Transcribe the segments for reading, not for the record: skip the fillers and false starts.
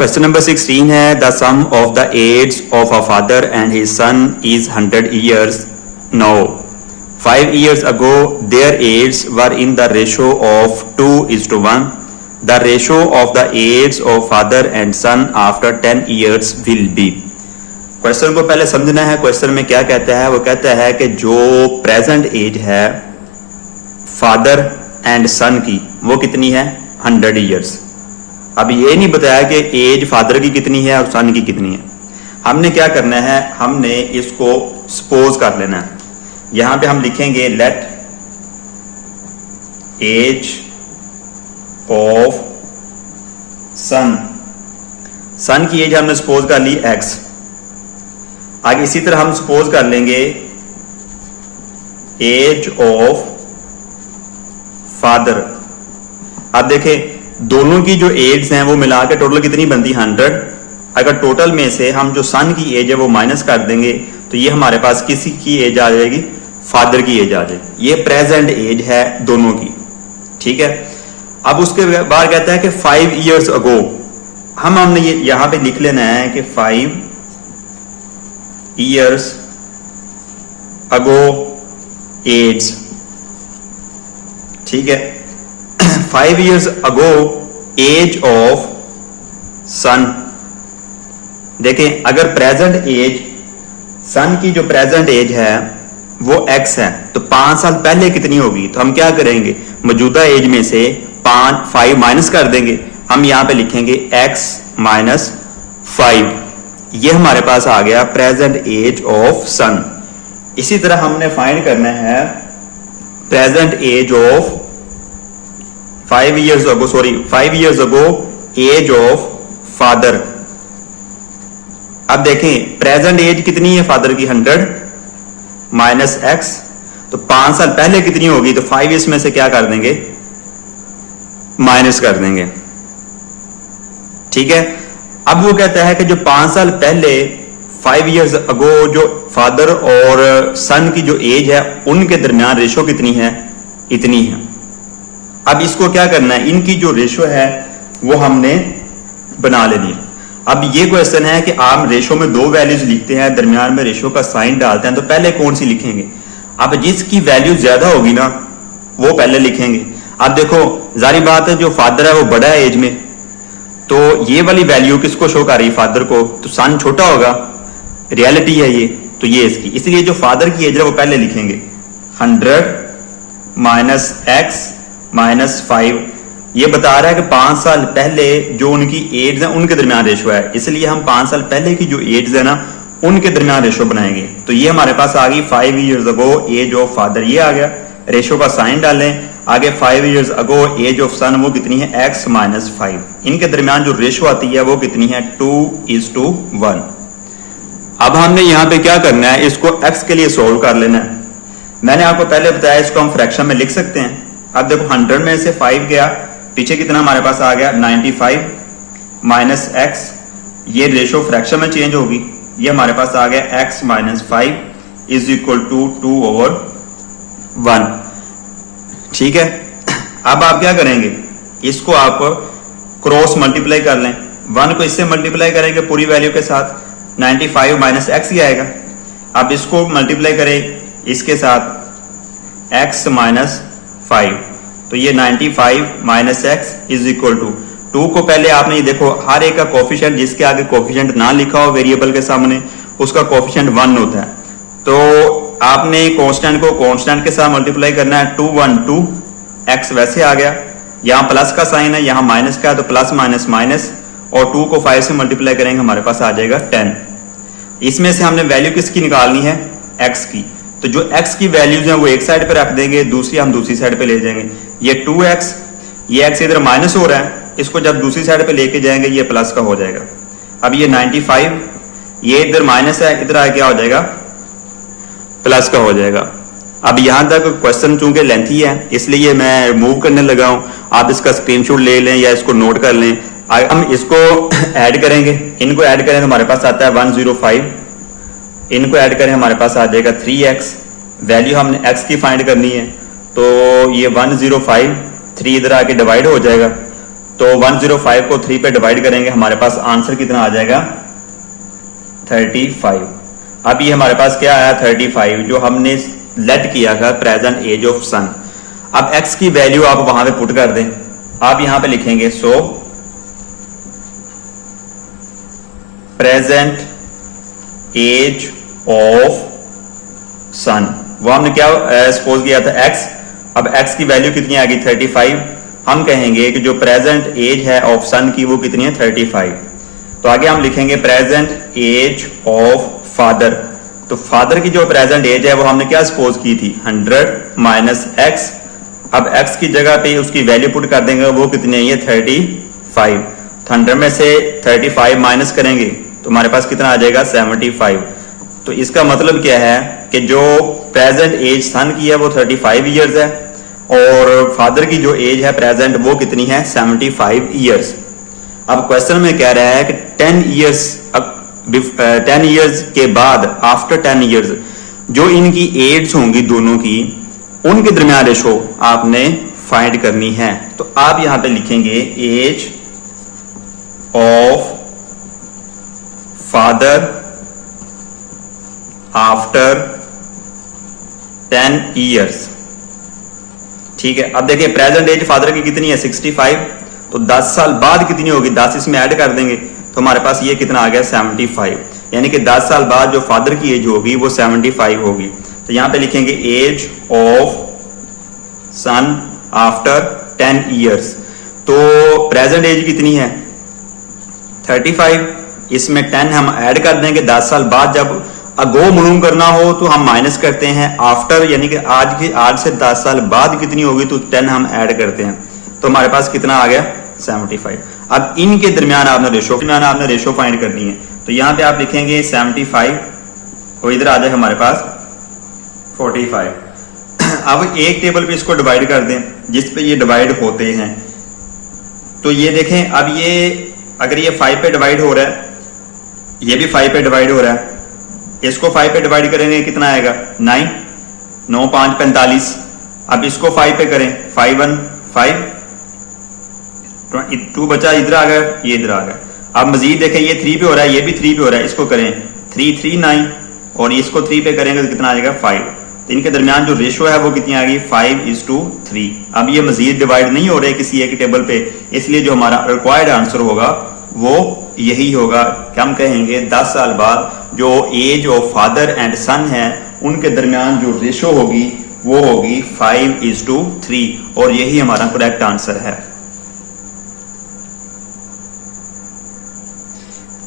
Question number 16 है the sum of the age of a father and his son is 100 years now. 5 years ago their ages were in the ratio of 2:1. The ratio of the ages of father and son after 10 years will be. Question को पहले समझना है। Question में क्या कहता है? वो कहता है कि जो प्रेजेंट एज है फादर एंड सन की वो कितनी है? 100 years. अब ये नहीं बताया कि एज फादर की कितनी है और सन की कितनी है। हमने क्या करना है? हमने इसको सपोज कर लेना है। यहां पे हम लिखेंगे लेट एज ऑफ सन। सन की एज हमने सपोज कर ली x। आगे इसी तरह हम सपोज कर लेंगे एज ऑफ फादर। अब देखें दोनों की जो एज हैं वो मिला के टोटल कितनी बनती? 100। अगर टोटल में से हम जो सन की एज है वो माइनस कर देंगे तो ये हमारे पास किसी की एज आ जाएगी? फादर की एज आ जाएगी। ये प्रेजेंट एज है दोनों की, ठीक है। अब उसके बाद कहता है कि 5 years ago। हमने ये यहां पे लिख लेना है कि 5 years ago एज, ठीक है। 5 years ago एज ऑफ सन। देखें अगर प्रेजेंट एज सन की जो प्रेजेंट एज है वो x है तो 5 साल पहले कितनी होगी? तो हम क्या करेंगे? मौजूदा एज में से 5 माइनस कर देंगे। हम यहां पे लिखेंगे x माइनस 5। ये हमारे पास आ गया प्रेजेंट एज ऑफ सन। इसी तरह हमने फाइंड करना है present age of 5 years ago age of father. अब देखें प्रेजेंट एज कितनी है फादर की? 100 माइनस x, तो 5 साल पहले कितनी होगी? तो 5 इसमें से क्या कर देंगे? माइनस कर देंगे, ठीक है। अब वो कहता है कि जो 5 साल पहले 5 years ago जो फादर और सन की जो एज है उनके दरमियान रेशो कितनी है? इतनी है। अब इसको क्या करना है? इनकी जो रेशो है वो हमने बना लेनी है। अब ये क्वेश्चन है कि आप रेशो में दो वैल्यूज लिखते हैं, दरमियान में रेशो का साइन डालते हैं, तो पहले कौन सी लिखेंगे? अब जिसकी वैल्यू ज्यादा होगी ना वो पहले लिखेंगे। अब देखो जारी बात है जो फादर है वो बड़ा है एज में, तो ये वाली वैल्यू किसको शो कर रही है? फादर को। तो सन छोटा होगा, रियलिटी है ये, तो ये इसकी, इसलिए जो फादर की एज है वो पहले लिखेंगे 100 माइनस x माइनस 5। ये बता रहा है कि 5 साल पहले जो उनकी एज है उनके दरमियान रेशो है, इसलिए हम 5 साल पहले की जो एज है ना उनके दरमियान रेशो बनाएंगे। तो ये हमारे पास आ गई 5 years ago age of father, ये आ गया। रेशो का साइन डालें। आगे 5 years ago एज ऑफ सन वो कितनी है? x minus 5। इनके दरमियान जो रेशो आती है वो कितनी है? 2:1। अब हमने यहां पे क्या करना है? इसको x के लिए सोल्व कर लेना है। मैंने आपको पहले बताया इसको हम फ्रैक्शन में लिख सकते हैं। अब देखो 100 में से 5 गया, पीछे कितना हमारे पास आ गया? 95 माइनस x। ये रेशो फ्रैक्शन में चेंज होगी, ये हमारे पास आ गया x minus 5 is equal to 2/1, ठीक है। अब आप क्या करेंगे? इसको आप क्रॉस मल्टीप्लाई कर लें। 1 को इससे मल्टीप्लाई करेंगे पूरी वैल्यू के साथ, 95 माइनस x ही आएगा। अब इसको मल्टीप्लाई करें इसके साथ x माइनस 5, तो ये 95 minus x is equal to 2 को पहले आपने ये देखो हर एक का कोफिशिएंट, जिसके आगे कोफिशिएंट ना लिखा हो वेरिएबल के सामने उसका कोफिशिएंट 1 होता है, तो आपने कांस्टेंट को कांस्टेंट के साथ मल्टीप्लाई करना है। 212 x वैसे आ गया, यहाँ प्लस का साइन है, यहाँ माइनस का है, तो प्लस माइनस माइनस, और 2 को 5 से मल्टीप्लाई करेंगे हमारे पास आ जाएगा 10। इसमें से हमने वैल्यू किसकी निकालनी है? x की। तो जो x की वैल्यूज हैं वो एक साइड पे रख देंगे, दूसरी हम दूसरी साइड पे ले जाएंगे। ये 2x, ये x इधर माइनस हो रहा है, इसको जब दूसरी साइड पे लेके जाएंगे ये प्लस का हो जाएगा। अब ये 95, ये इधर माइनस है, इधर आके क्या हो जाएगा? प्लस का हो जाएगा। अब यहां तक क्वेश्चन चूंकि लेंथी है इसलिए मैं रिमूव करने लगा हूं, आप इसका स्क्रीनशॉट ले लें या इसको नोट कर लें। हम इसको ऐड करेंगे, इनको ऐड करें तो हमारे पास आता है 105, इनको ऐड करें हमारे पास आ जाएगा 3x। वैल्यू हमने x की फाइंड करनी है, तो ये 105 3 इधर आके डिवाइड हो जाएगा, तो 105 को 3 पे डिवाइड करेंगे, हमारे पास आंसर कितना आ जाएगा 35। अब ये हमारे पास क्या आया 35 जो हमने लेट किया था प्रेजेंट एज ऑफ सन। अब x की वैल्यू आप वहां पे पुट कर दें, आप यहां पे लिखेंगे सो प्रेजेंट एज ऑफ सन, वो हमने क्या सपोज किया था x। अब x की वैल्यू कितनी आ गई 35, हम कहेंगे कि जो प्रेजेंट एज है ऑफ सन की वो कितनी है 35। तो आगे हम लिखेंगे प्रेजेंट एज ऑफ फादर, तो फादर की जो प्रेजेंट एज है वो हमने क्या सपोज की थी 100 माइनस x। अब x की जगह पे उसकी वैल्यू पुट कर देंगे, वो कितनी है ये 35। 100 में से 35 माइनस करेंगे तो हमारे पास कितना आ जाएगा 75। तो इसका मतलब क्या है कि जो प्रेजेंट एज सन की है वो 35 ईयर्स है और फादर की जो एज है प्रेजेंट वो कितनी है 75 ईयर्स। अब क्वेश्चन में कह रहा है कि 10 ईयर्स के बाद, आफ्टर 10 ईयर्स जो इनकी एज होंगी दोनों की, उनके दरमियान रेशो आपने फाइंड करनी है। तो आप यहां पे लिखेंगे age of father after 10 years. ठीक है, अब देखिए प्रेजेंट एज फादर की कितनी है 65, तो 10 साल बाद कितनी होगी 10 इसमें ऐड कर देंगे तो हमारे पास ये कितना आ गया 75, यानी कि 10 साल बाद जो फादर की एज होगी वो 75 होगी। तो यहां पे लिखेंगे age of son after 10 years. तो प्रेजेंट एज कितनी है 35, इसमें 10 हम ऐड कर देंगे, 10 साल बाद जब अगो मालूम करना हो तो हम माइनस करते हैं, आफ्टर यानी कि आज से 10 साल बाद कितनी होगी तो 10 हम ऐड करते हैं, तो हमारे पास कितना आ गया 75। अब इनके दरमियान आपने रेशो फाइंड करनी है। तो यहां पे आप लिखेंगे 75 और इधर आ जाए हमारे पास 45। अब एक टेबल पे इसको डिवाइड कर दें जिस पे ये डिवाइड होते हैं। तो ये देखें, अब ये अगर ये 5 पे डिवाइड हो रहा है, ये भी 5 पे डिवाइड हो रहा है, इसको 5 पे डिवाइड करेंगे कितना आएगा 9, 9 5 45। अब इसको 5 पे करें 5 1 5, 2 बचा, इधर आ गया, ये इधर आ गया। अब मजीद देखें ये 3 पे हो रहा है, ये भी 3 पे हो रहा है, इसको करें 3 3 9 और इसको 3 पे करेंगे तो कितना आ जाएगा 5। तो इनके दरमियान जो रेशो है वो कितनी आ गई 5:3। अब ये मजीद डिवाइड नहीं हो रहे किसी एक टेबल पे, इसलिए जो हमारा रिक्वायर्ड आंसर होगा वो यही होगा कि हम कहेंगे 10 साल बाद जो एज ऑफ फादर एंड सन है उनके दरमियान जो रेशो होगी वो होगी 5:3 और यही हमारा करेक्ट आंसर है।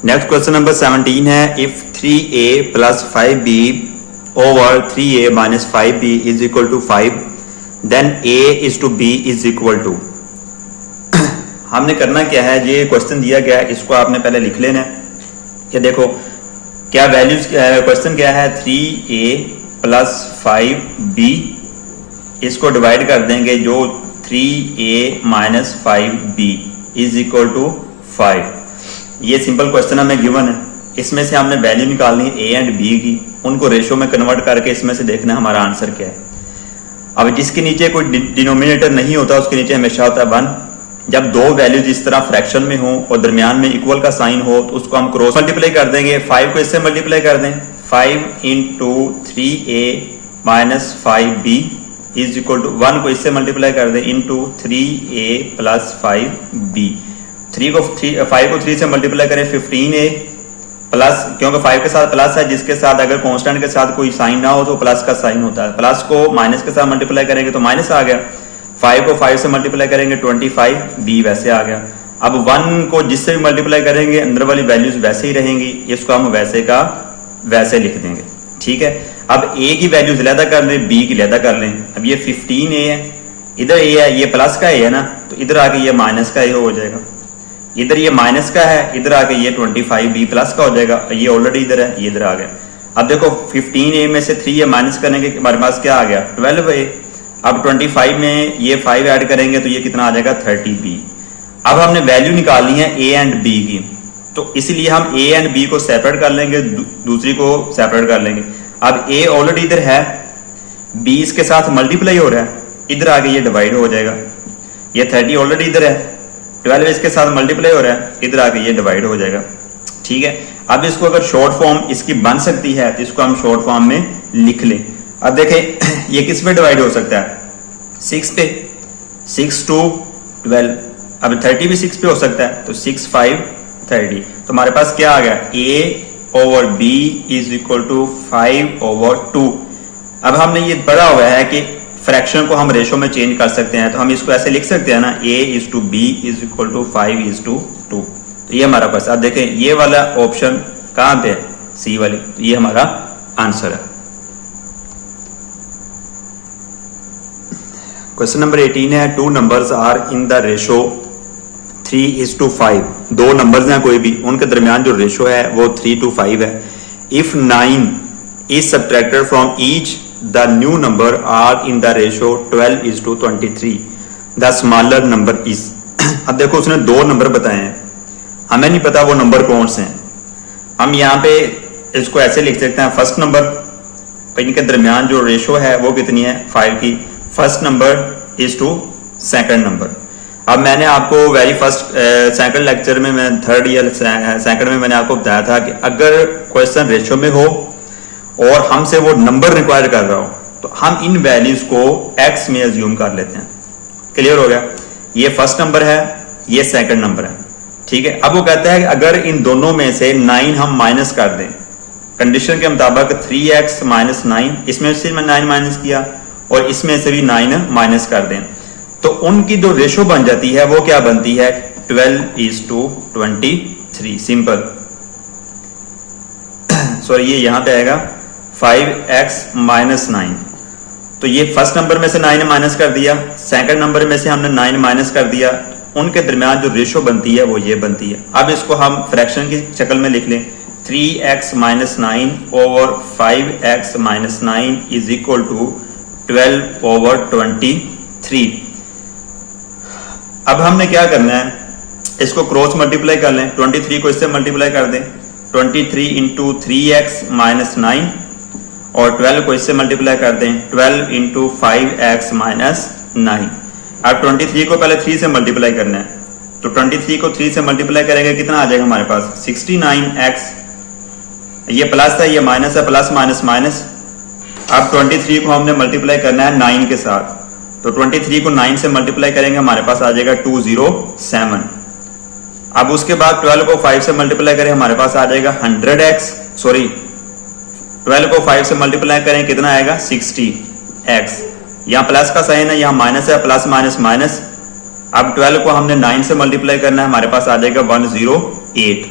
नेक्स्ट क्वेश्चन नंबर 17 है, if 3a plus 5b over 3a minus 5b is equal to 5 then a is to b is equal to। हमने करना क्या है, ये क्वेश्चन दिया गया है, इसको आपने पहले लिख लेना है। ये देखो क्या वैल्यूज, क्वेश्चन क्या है 3a plus 5b, इसको डिवाइड कर देंगे जो 3a minus 5b is equal to 5। ये सिंपल क्वेश्चन हमें गिवन है, इसमें से हमने वैल्यू निकालनी है ए एंड बी की, उनको रेशो में कन्वर्ट करके इसमें से देखना हमारा आंसर क्या है। अब जिसके नीचे कोई डिनोमिनेटर नहीं होता उसके नीचे हमेशा होता है 1। जब दो वैल्यूज इस तरह फ्रैक्शन में हो और दरमियान में इक्वल का साइन हो तो उसको हम क्रॉस मल्टीप्लाई कर देंगे। 5 को इससे मल्टीप्लाई कर दें, 5 into 3a minus 5b is equal to 1 को इससे मल्टीप्लाई कर दें इंटू 3a plus 5b। 5 को 3 से मल्टीप्लाई करें 15a प्लस, क्योंकि 5 के साथ प्लस है, जिसके साथ अगर कांस्टेंट के साथ कोई साइन ना हो तो प्लस का साइन होता है। प्लस को माइनस के साथ मल्टीप्लाई करेंगे तो माइनस आ गया। 5 को 5 से मल्टीप्लाई करेंगे 25b वैसे आ गया। अब 1 को जिससे भी मल्टीप्लाई करेंगे अंदर वाली वैल्यूज वैसे ही रहेंगी, इसको हम वैसे का वैसे लिख देंगे। ठीक है, अब a की वैल्यूज अलहदा कर लें, b की अलहदा कर लें। अब ये 15a है, इधर a है, ये प्लस का a है ना, तो इधर आके ये माइनस का a हो जाएगा। इधर ये माइनस का है, इधर आके ये 25b प्लस का हो जाएगा। ये ऑलरेडी इधर है, ये इधर आ गया। अब देखो 15a में से 3a माइनस करने के हमारे पास क्या आ गया 12a। अब 25 में ये 5 ऐड करेंगे तो ये कितना आ जाएगा 30b। अब हमने वैल्यू निकालनी है a एंड b की, तो इसलिए हम a एंड b को सेपरेट कर लेंगे, दूसरी को सेपरेट कर लेंगे। अब a ऑलरेडी इधर है, b इसके साथ मल्टीप्लाई हो रहा है, इधर आके ये डिवाइड हो जाएगा। ये 30 ऑलरेडी इधर है, 12 इसके साथ मल्टीप्लाई हो रहा है, इधर आके ये डिवाइड हो जाएगा। ठीक है, अब इसको अगर शॉर्ट फॉर्म इसकी बन सकती है तो इसको हम शॉर्ट फॉर्म में लिख लें। अब देखें ये किस पे डिवाइड हो सकता है, 6 पे, 6 to 12। अब 30 भी 6 पे हो सकता है, तो 6 5 30। तो हमारे पास क्या आ गया, a/b इज इक्वल टू 5/2। अब हमने ये पढ़ा हुआ है कि फ्रैक्शन को हम रेशो में चेंज कर सकते हैं, तो हम इसको ऐसे लिख सकते हैं ना, a/b इज इक्वल टू 5/2। तो ये हमारा पास, अब देखें ये वाला ऑप्शन कहां पे है, सी वाली, तो ये हमारा आंसर है। क्वेश्चन नंबर 18 है, 2 numbers are in the ratio 3:5। 2 numbers हैं कोई भी, उनके दरमियान जो रेशो है वो 3:5 है। If 9 is subtracted from each the new number are in the ratio 12:23, the smaller number is. अब देखो उसने 2 नंबर बताए हैं, हमें नहीं पता वो नंबर कौन से हैं। हम यहाँ पे इसको ऐसे लिख सकते हैं, फर्स्ट नंबर इनके दरमियान जो रेशो है वो कितनी है, 5 की। First number is to second number. अब मैंने आपको वेरी फर्स्ट सेकंड लेक्चर में, मैं थर्ड या सेकंड में मैंने आपको बताया था कि अगर क्वेश्चन रेशो में हो और हमसे वो नंबर रिक्वायर कर रहा हो तो हम इन वैल्यूज को एक्स में अज्यूम कर लेते हैं। क्लियर हो गया, ये फर्स्ट नंबर है, ये सेकंड नंबर है। ठीक है, अब वो कहता है कि अगर इन दोनों में से 9 हम माइनस कर दें, कंडीशन के मुताबिक 3x - 9, इसमें से मैं 9 माइनस किया और इसमें से भी 9 माइनस कर दें, तो उनकी जो रेशो बन जाती है वो क्या बनती है, 12:23। सिंपल। सॉरी, ये यहां पे आएगा 5x - 9। तो ये फर्स्ट नंबर में से 9 माइनस कर दिया, सेकंड नंबर में से हमने 9 माइनस कर दिया, उनके दरमियान जो रेशो बनती है वो ये बनती है। अब इसको हम फ्रैक्शन की शक्ल में लिख लें, 3x - 9 over 5x - 9 is equal to 12/23। अब हमने क्या करना है, इसको क्रॉस मल्टीप्लाई कर लें, 23 को इससे मल्टीप्लाई कर दें, 23 इंटू 3x - 9 और 12 को इससे मल्टीप्लाई कर दें, 12 इंटू 5x - 9। अब 23 को पहले 3 से मल्टीप्लाई करना है, तो 23 को 3 से मल्टीप्लाई करेंगे, कितना आ जाएगा हमारे पास, 69x। ये प्लस है, ये माइनस है, प्लस माइनस माइनस। अब 23 को हमने मल्टीप्लाई करना है 9 के साथ, तो 23 को 9 से मल्टीप्लाई करेंगे, हमारे पास आ जाएगा 207। अब उसके बाद 12 को 5 से मल्टीप्लाई करें, हमारे पास आ जाएगा 100x। सॉरी, 12 को 5 से मल्टीप्लाई करें, कितना आएगा, 60x। यहाँ प्लस का साइन है, यहाँ माइनस है, प्लस माइनस माइनस। अब 12 को हमने 9 से मल्टीप्लाई करना है, हमारे पास आ जाएगा 108।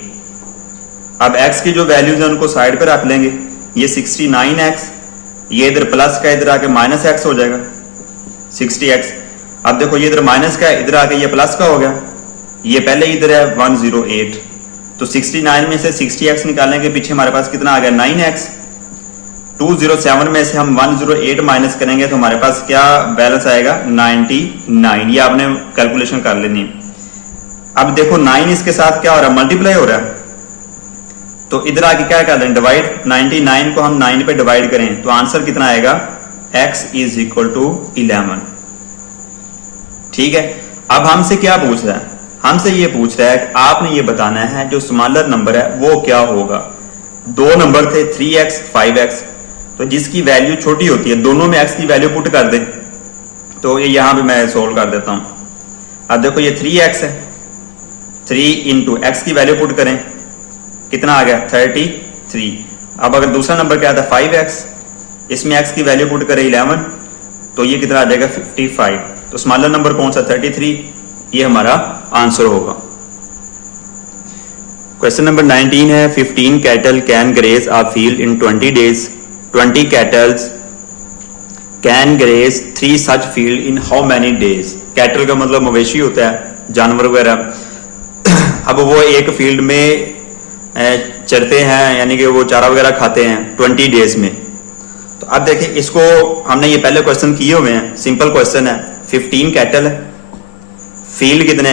अब x की जो वैल्यूज है उनको साइड पे रख लेंगे, ये 69x, ये इधर प्लस का इधर आके माइनस x हो जाएगा 60x। अब देखो ये इधर माइनस का है, इधर आके ये प्लस का हो गया, ये पहले इधर है 108। तो 69 में से 60x निकालने के पीछे हमारे पास कितना आ गया, 9x। 207 में से हम 108 माइनस करेंगे तो हमारे पास क्या बैलेंस आएगा, 99। ये आपने कैलकुलेशन कर लेनी है। अब देखो 9 इसके साथ क्या हो रहा है, मल्टीप्लाई हो रहा है, तो इधर आके क्या कर लें, डिवाइड। 99 को हम 9 पे डिवाइड करें तो आंसर कितना आएगा, x इज इक्वल टू 11। ठीक है, अब हमसे क्या पूछ रहा है, हमसे ये पूछ रहा है कि आपने ये बताना है जो स्मॉलर नंबर है वो क्या होगा। 2 नंबर थे, 3x 5x, तो जिसकी वैल्यू छोटी होती है, दोनों में x की वैल्यू पुट कर दे, तो ये यहां पे मैं सोल्व कर देता हूं। अब देखो ये 3x है, 3 इंटू एक्स की वैल्यू पुट करें, कितना आ गया, 33। अब अगर दूसरा नंबर क्या था, 5x, इसमें x की वैल्यू पुट करें 11, तो ये कितना आ जाएगा, 55। तो स्मॉलर नंबर कौन सा, 33, ये हमारा आंसर होगा। क्वेश्चन नंबर 19 है, 15 cattle can graze a field in 20 days. 20 cattles can graze 3 such field in how many days. Cattle का मतलब मवेशी होता है, जानवर वगैरह। अब वो एक फील्ड में चरते हैं, यानी कि वो चारा वगैरह खाते हैं 20 डेज में। तो अब देखिए, इसको हमने ये पहले क्वेश्चन किए हुए हैं, सिंपल क्वेश्चन है। 15 कैटल है, फील्ड कितने,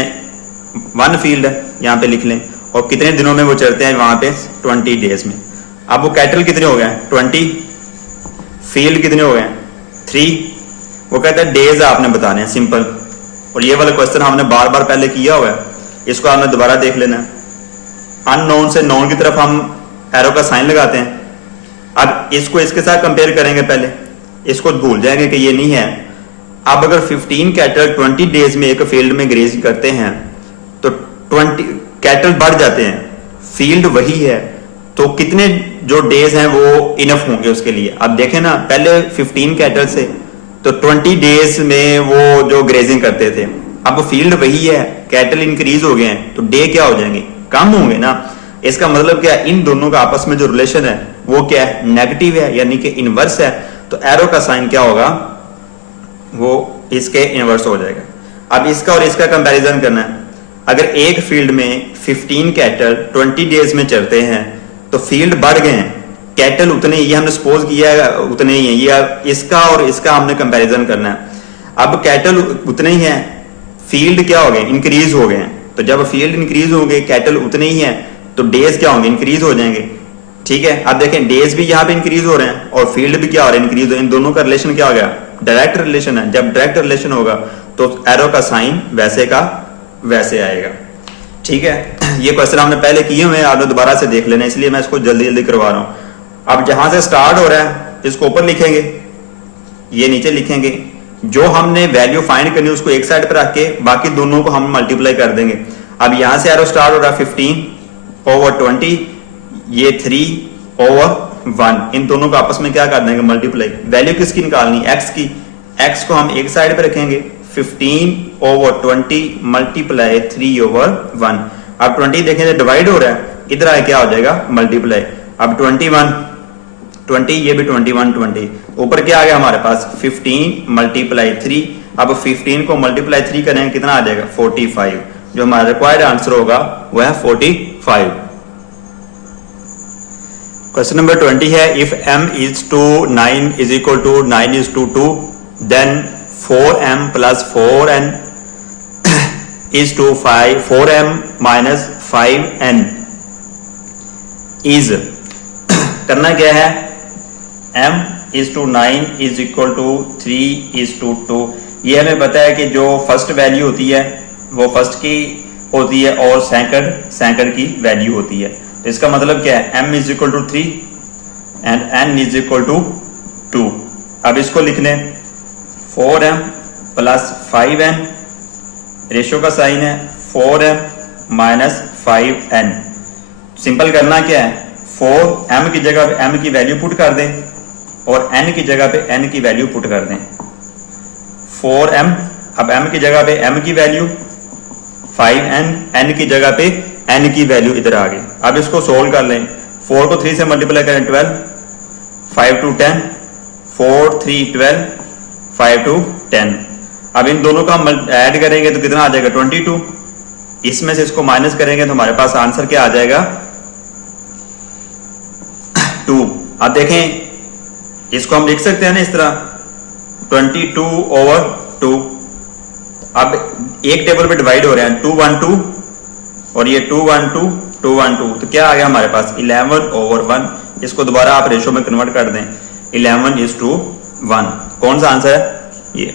1 फील्ड है, यहाँ पे लिख लें, और कितने दिनों में वो चरते हैं वहां पे, 20 डेज में। अब वो कैटल कितने हो गए, 20, फील्ड कितने हो गए, 3। वो कहता है डेज आपने बताने हैं, सिंपल। और ये वाला क्वेश्चन हमने बार बार पहले किया हुआ है, इसको आपने दोबारा देख लेना। अननोन से नोन की तरफ हम एरो का साइन लगाते हैं। अब इसको इसके साथ कंपेयर करेंगे, पहले इसको भूल जाएंगे कि ये नहीं है। अब अगर 15 कैटल 20 डेज में एक फील्ड में ग्रेजिंग करते हैं तो 20 कैटल बढ़ जाते हैं, फील्ड वही है, तो कितने जो डेज हैं वो इनफ होंगे उसके लिए। अब देखें ना, पहले 15 कैटल से तो 20 डेज में वो जो ग्रेजिंग करते थे, अब फील्ड वही है, कैटल इंक्रीज हो गए हैं तो डे क्या हो जाएंगे, कम होंगे ना। इसका मतलब क्या है, इन दोनों का आपस में जो रिलेशन है वो क्या है, नेगेटिव है, यानी कि इनवर्स है। तो एरो का साइन क्या होगा, वो इसके इनवर्स हो जाएगा। अब इसका और इसका कंपैरिजन करना है। अगर एक फील्ड में 15 कैटल 20 डेज में चलते हैं तो फील्ड बढ़ गए हैं, कैटल उतने ही, ये हमने सपोज किया है उतने ही है, ये इसका और इसका हमने कंपैरिजन करना है। अब कैटल उतने ही है, फील्ड क्या हो गए, इंक्रीज हो गए हैं। तो जब फील्ड इंक्रीज होंगे, कैटल उतने ही है, तो डेज क्या होंगे, इंक्रीज हो जाएंगे। ठीक है, अब देखें डेज भी यहाँ पे इंक्रीज हो रहे हैं और फील्ड भी क्या हो रहा है, इंक्रीज हो। इन दोनों का रिलेशन क्या हो गया, डायरेक्ट रिलेशन है। जब डायरेक्ट रिलेशन होगा तो एरो का साइन वैसे का वैसे आएगा। ठीक है, ये क्वेश्चन हमने पहले किए हुए हैं, आपने दोबारा से देख लेना, इसलिए मैं इसको जल्दी जल्दी करवा रहा हूं। अब जहां से स्टार्ट हो रहा है इसको ऊपर लिखेंगे, ये नीचे लिखेंगे। जो हमने वैल्यू फाइंड करनी है उसको एक साइड पर रख के बाकी दोनों को हम मल्टीप्लाई कर देंगे। अब यहां से एरो स्टार्ट हो रहा है 15 ओवर 20, ये 3 ओवर 1, इन दोनों को आपस में क्या कर देंगे, मल्टीप्लाई। वैल्यू किसकी निकालनी, एक्स की। एक्स को हम एक साइड पे रखेंगे, 15 ओवर 20 मल्टीप्लाई 3 ओवर 1। अब 20 देखें डिवाइड हो रहा है, इधर आए क्या हो जाएगा, मल्टीप्लाई। अब 21 20, ये भी 21 20, ऊपर क्या आ गया हमारे पास 15 मल्टीप्लाई 3। अब 15 को मल्टीप्लाई 3 करेंगे कितना आ जाएगा, 45। जो हमारा रिक्वायर्ड आंसर होगा वह है 45। क्वेश्चन नंबर 20 है, if m is to 9 is equal to 9 is to 2, then 4m plus 4n is to 5, 4m minus 5n is, करना क्या है, m is to 9 is equal to 3 is to 2। ये हमें पता है कि जो फर्स्ट वैल्यू होती है वो फर्स्ट की होती है और सेकंड की वैल्यू होती है। तो इसका मतलब क्या है, m is equal to 3 and n is equal to 2। अब इसको लिख लें, 4m प्लस 5n, रेशियो का साइन है 4m माइनस 5n। सिंपल करना क्या है, 4m की जगह पे m की वैल्यू पुट कर दें और n की जगह पे n की वैल्यू पुट कर दें। 4m, अब m की जगह पे m की वैल्यू, 5n, n की जगह पे n की वैल्यू इधर आ गई। अब इसको सोल्व कर लें, 4 को 3 से मल्टीप्लाई करें 12, 5 to 10, 4 3 12, 5 to 10। अब इन दोनों का हम ऐड करेंगे तो कितना आ जाएगा, 22। इसमें से इसको माइनस करेंगे तो हमारे पास आंसर क्या आ जाएगा, 2। अब देखें इसको हम लिख सकते हैं ना इस तरह, 22 ओवर 2। अब एक टेबल पे डिवाइड हो रहे हैं, 2 1 2 और ये 2 1 2 2 1 2, तो क्या आ गया हमारे पास, 11 ओवर 1। इसको दोबारा आप रेशो में कन्वर्ट कर दें, 11 is to 1। कौन सा आंसर है, ये।